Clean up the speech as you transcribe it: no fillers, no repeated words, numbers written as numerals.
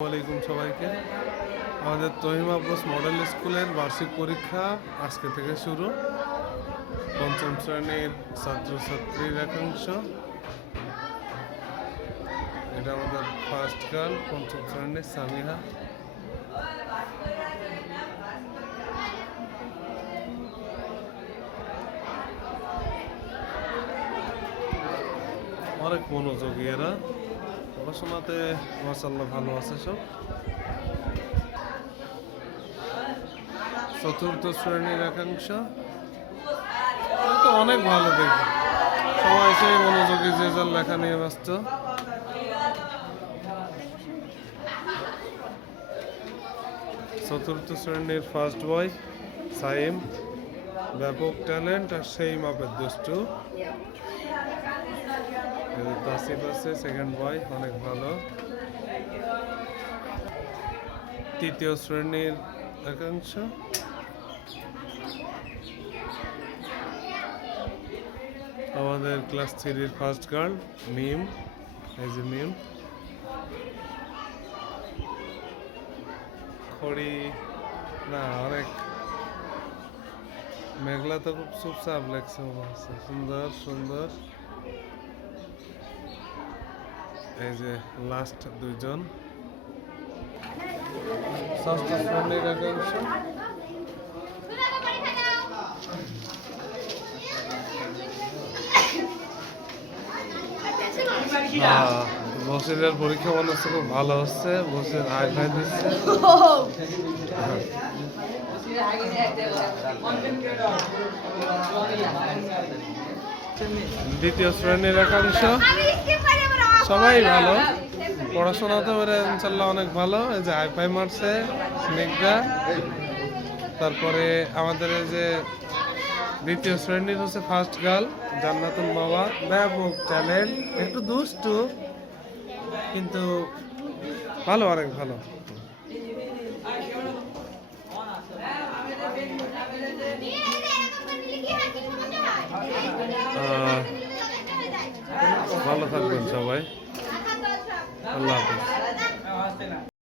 আসসালামাইকুম সবাইকে। আমাদের তহিমা বোস মডেল স্কুলের বার্ষিক পরীক্ষা আজকে থেকে শুরু। পঞ্চম শ্রেণীর ছাত্রছাত্রীর একাংশ। এটা আমাদের ফার্স্ট গার্ল, পঞ্চম শ্রেণীর সামিহা। অনেক মনোযোগী এরা, পড়াশোনাতে মাশাআল্লাহ ভালো আছে সব। চতুর্থ শ্রেণীর একাংশ তো অনেক ভালো দেখি, সবাই সেই মনোযোগী, যে যার লেখা নিয়ে ব্যস্ত। চতুর্থ শ্রেণীর ফার্স্ট বয় সাইম, ব্যাপক ট্যালেন্ট আর সেই মাপের দুষ্টু। তাসিফ আছে সেকেন্ড বয়, অনেক ভালো। তৃতীয় শ্রেণীর একাংশ আমাদের ক্লাস 3-র ফার্স্ট গার্ল মিম। এই যে মিম। খড়ি না, অনেক মেঘলা তো খুব চুপচাপ লাগছে, সুন্দর সুন্দর। এই যে লাস্ট দুইজন ষষ্ঠ শ্রেণীর একাংশ। বসিরের পরীক্ষা মনে হচ্ছে খুব ভালো হচ্ছে, বসির হাই ফাই দিচ্ছে। দ্বিতীয় শ্রেণীর একাংশ সবাই ভালো, পড়াশোনাতে ওরা ইনশাল্লাহ অনেক ভালো। এই যে হাই ফাই মারছে স্নেকদা। তারপরে আমাদের এই যে দ্বিতীয় শ্রেণীর হচ্ছে ফার্স্ট গার্ল জান্নাতুল বাবা, ব্যাপক ট্যালেন্ট, একটু দুষ্টু কিন্তু ভালো, অনেক ভালো। ভালো থাকবেন সবাই, আল্লাহ হাফেজ।